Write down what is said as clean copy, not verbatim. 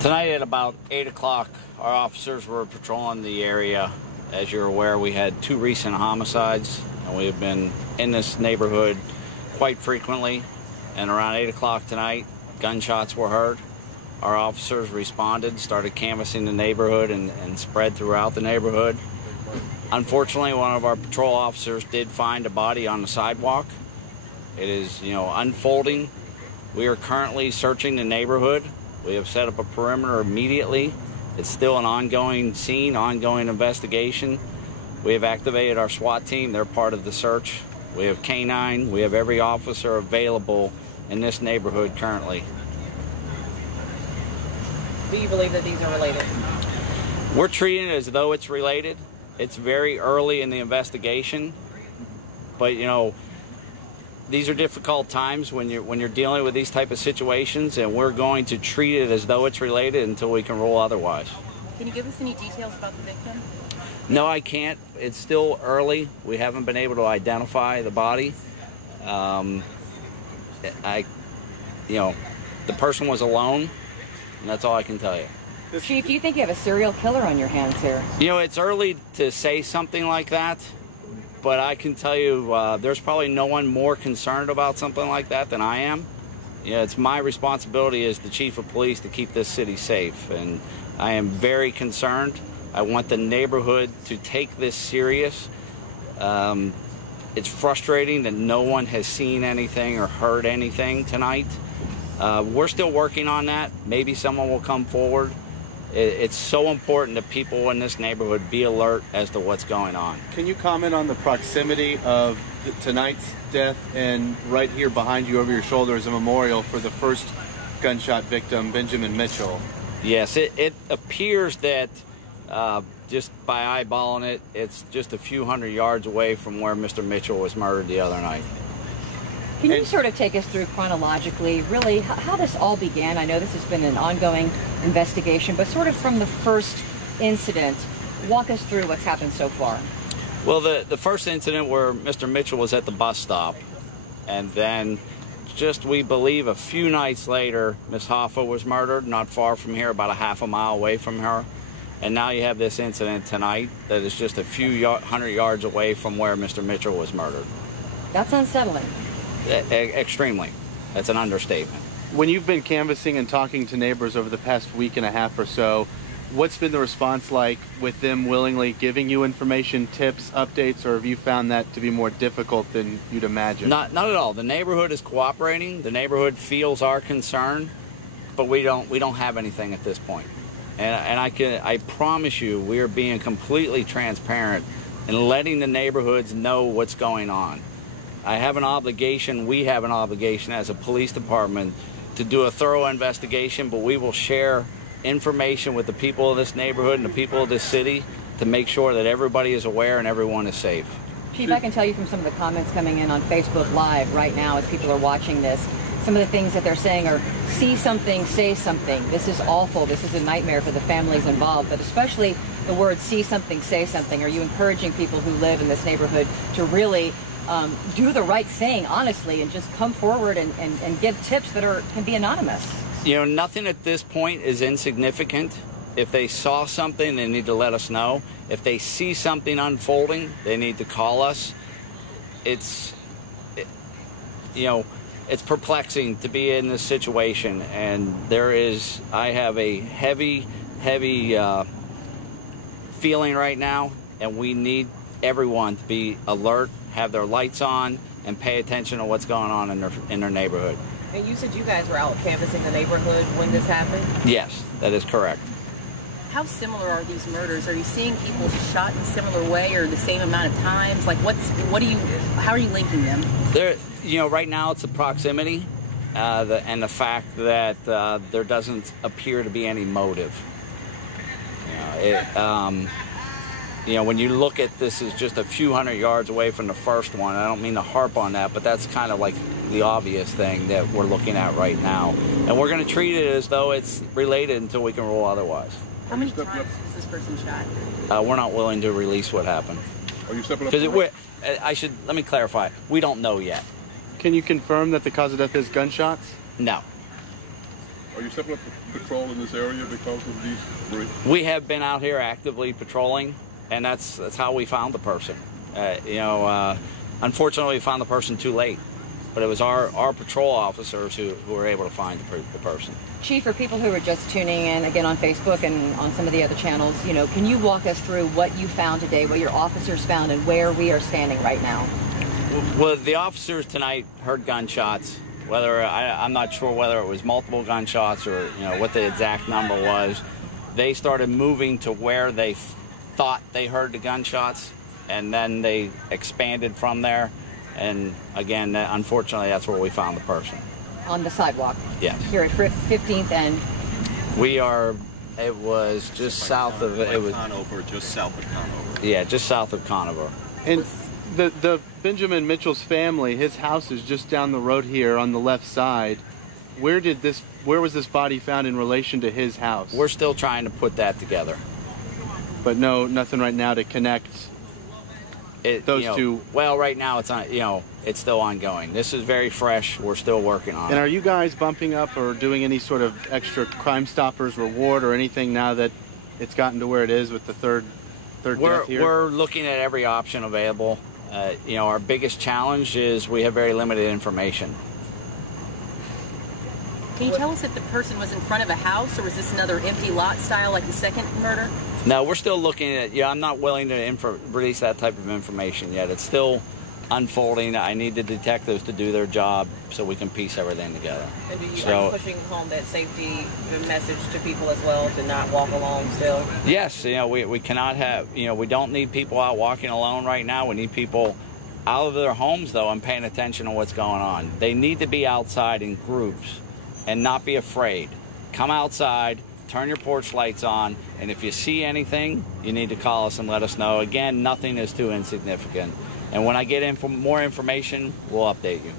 Tonight at about 8 o'clock, our officers were patrolling the area. As you're aware, we had 2 recent homicides, and we have been in this neighborhood quite frequently. And around 8 o'clock tonight, gunshots were heard. Our officers responded, started canvassing the neighborhood and spread throughout the neighborhood. Unfortunately, one of our patrol officers did find a body on the sidewalk. It is, unfolding. We are currently searching the neighborhood. We have set up a perimeter immediately. It's still an ongoing scene, ongoing investigation. We have activated our SWAT team. They're part of the search. We have K-9. We have every officer available in this neighborhood currently. Do you believe that these are related? We're treating it as though it's related. It's very early in the investigation, but these are difficult times when you're dealing with these type of situations, and we're going to treat it as though it's related until we can rule otherwise. Can you give us any details about the victim? No, I can't. It's still early. We haven't been able to identify the body. The person was alone, and that's all I can tell you. Chief, do you think you have a serial killer on your hands here? It's early to say something like that, but I can tell you there's probably no one more concerned about something like that than I am. It's my responsibility as the chief of police to keep this city safe, and I am very concerned. I want the neighborhood to take this serious. It's frustrating that no one has seen anything or heard anything tonight. We're still working on that. Maybe someone will come forward. It's so important that people in this neighborhood be alert as to what's going on. Can you comment on the proximity of tonight's death, and right here behind you over your shoulder is a memorial for the first gunshot victim, Benjamin Mitchell? Yes, it appears that just by eyeballing it, it's just a few hundred yards away from where Mr. Mitchell was murdered the other night. Can you sort of take us through chronologically, really, how this all began? I know this has been an ongoing investigation, but sort of from the first incident, walk us through what's happened so far. Well, the first incident where Mr. Mitchell was at the bus stop, and then just, we believe, a few nights later, Miss Hoffa was murdered, not far from here, about a half a mile away from her. And now you have this incident tonight that is just a few hundred yards away from where Mr. Mitchell was murdered. That's unsettling. Extremely. That's an understatement. When you've been canvassing and talking to neighbors over the past week and a half or so, what's been the response like with them willingly giving you information, tips, updates, or have you found that to be more difficult than you'd imagine? Not at all. The neighborhood is cooperating. The neighborhood feels our concern, but we don't have anything at this point. And I promise you, we are being completely transparent and letting the neighborhoods know what's going on. I have an obligation, we have an obligation as a police department to do a thorough investigation, but we will share information with the people of this neighborhood and the people of this city to make sure that everybody is aware and everyone is safe. Chief, I can tell you from some of the comments coming in on Facebook Live right now as people are watching this, some of the things that they're saying are, see something, say something. This is awful. This is a nightmare for the families involved, but especially the word see something, say something. Are you encouraging people who live in this neighborhood to really do the right thing, honestly, and just come forward and give tips that can be anonymous? Nothing at this point is insignificant. If they saw something, they need to let us know. If they see something unfolding, they need to call us. It's perplexing to be in this situation, and I have a heavy feeling right now, and we need everyone to be alert, have their lights on, and pay attention to what's going on in their neighborhood. And you said you guys were out canvassing the neighborhood when this happened? Yes, that is correct. How similar are these murders? Are you seeing people shot in a similar way or the same amount of times? Like, how are you linking them? Right now it's the proximity and the fact that there doesn't appear to be any motive. When you look at this as just a few hundred yards away from the first one, I don't mean to harp on that, but that's kind of like the obvious thing that we're looking at right now. And we're going to treat it as though it's related until we can rule otherwise. How many times was this person shot? We're not willing to release what happened. Are you stepping up? Let me clarify. We don't know yet. Can you confirm that the cause of death is gunshots? No. Are you stepping up the patrol in this area because of these three? We have been out here actively patrolling, and that's how we found the person. Unfortunately, we found the person too late, but it was our patrol officers who were able to find the person. Chief, for people who are just tuning in, again on Facebook and on some of the other channels, can you walk us through what you found today, what your officers found, and where we are standing right now? Well, the officers tonight heard gunshots. I'm not sure whether it was multiple gunshots or what the exact number was. They started moving to where they thought they heard the gunshots, and then they expanded from there. And again, unfortunately, that's where we found the person. On the sidewalk? Yes. Here at 15th and? It was just south of, it was Conover, just south of Conover. Yeah, just south of Conover. And the Benjamin Mitchell's family, his house is just down the road here on the left side. Where was this body found in relation to his house? We're still trying to put that together. But nothing right now to connect those two. Well, right now it's on, it's still ongoing. This is very fresh. We're still working on it. And are you guys bumping up or doing any sort of extra Crime Stoppers reward or anything now that it's gotten to where it is with the third death here? We're looking at every option available. Our biggest challenge is we have very limited information. Can you tell us if the person was in front of a house, or was this another empty lot style like the second murder? No, we're still looking at, I'm not willing to release that type of information yet. It's still unfolding. I need the detectives to do their job so we can piece everything together. And are you pushing home that safety message to people as well, to not walk alone still? Yes, we cannot have, we don't need people out walking alone right now. We need people out of their homes, though, and paying attention to what's going on. They need to be outside in groups and not be afraid. Come outside, turn your porch lights on, and if you see anything, you need to call us and let us know. Again, nothing is too insignificant. And when I get more information, we'll update you.